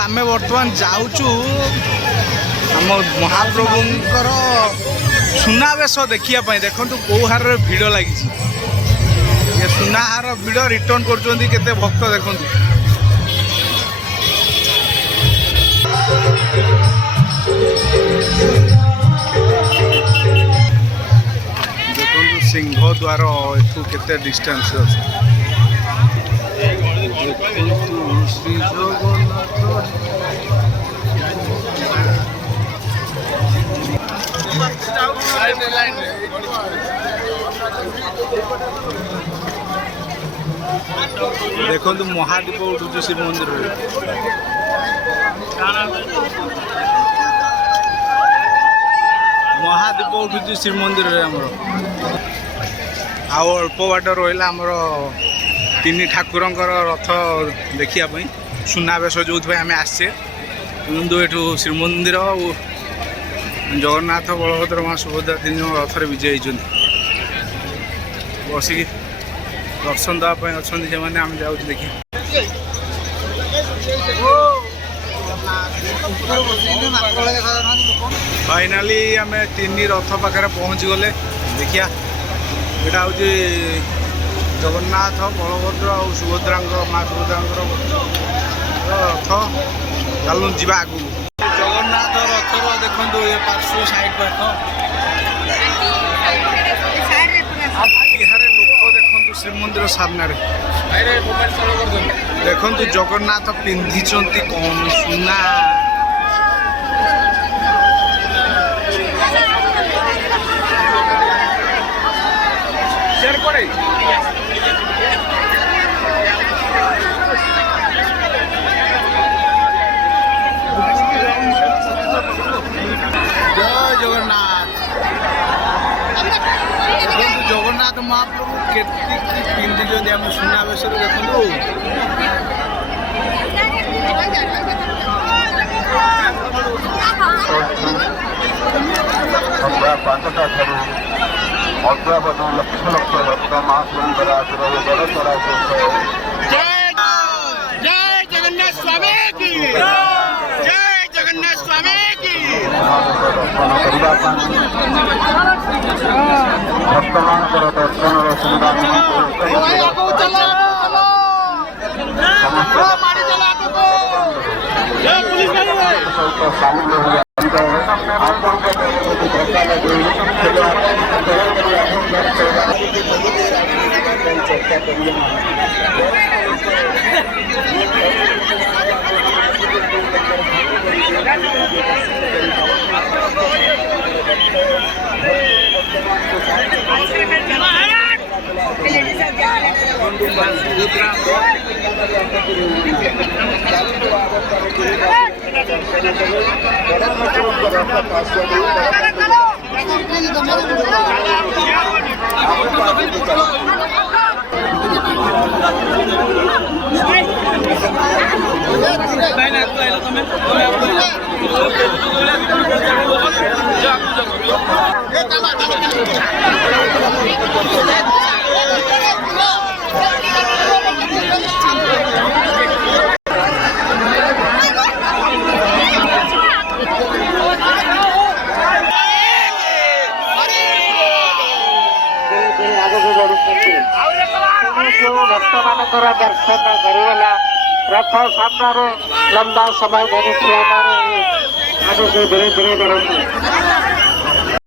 आमे वर्तमान जाऊचु आम महाप्रभुंकर सुनावेश देखिया पाई देखंतु को हार भिड़ लगी ये सुनाहार भिड़ रिटर्न कर केते भक्त देखंतु देखंतु सिंह द्वार एठू केते डिस्टेंस अछि देखंतु श्री जगन्नाथ देखो महादीप उठुचे शिव मंदिर महादीप उठुचे शिव मंदिर अल्प बाट रहा आमर तीन ठाकुर रथ देखा सुनावेश जो आम आसे किंतु एठू श्रीमंदिर जगन्नाथ बलभद्र माँ सुभद्रा तीन जन रथरे विजय होती बसिक दर्शन देवाई अच्छा से आम जाऊँ देखी फाइनाली आम तीन रथ पाखे पहुँची गले देखिया यहाँ हूँ जगन्नाथ बलभद्र और सुभद्रा माँ सुभद्रा रथ चलू जा आगू जगन्नाथ रथर देखो ये पार्श्व साइड पाख लोक देखो श्रीमंदिर सामने देखो जगन्नाथ पिंधि कौन सुना जगन्नाथ महाप्रभु के पिंधि आम सुनावेश देखु पांचटा अद्यावधि लक्ष लक्ष भक्त महाप्रभुंर आशीर्वाद चढ़ा जय जगन्नाथ स्वामी की जय जगन्नाथ स्वामी की भक्त मान दर्शन सुविधा भक्त मान दर्शन करगला रथ सामने लंबा समय धरी आगे धीरे धीरे बढ़